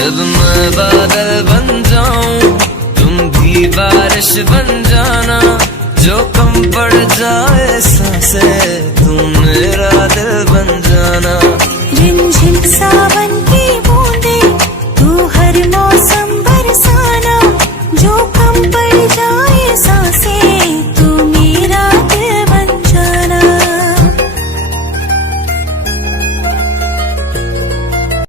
जब मैं बादल बन जाऊं तुम भी बारिश बन जाना, जो कम पड़ जाए सांसें तुम मेरा दिल बन जाना। रिमझिम सा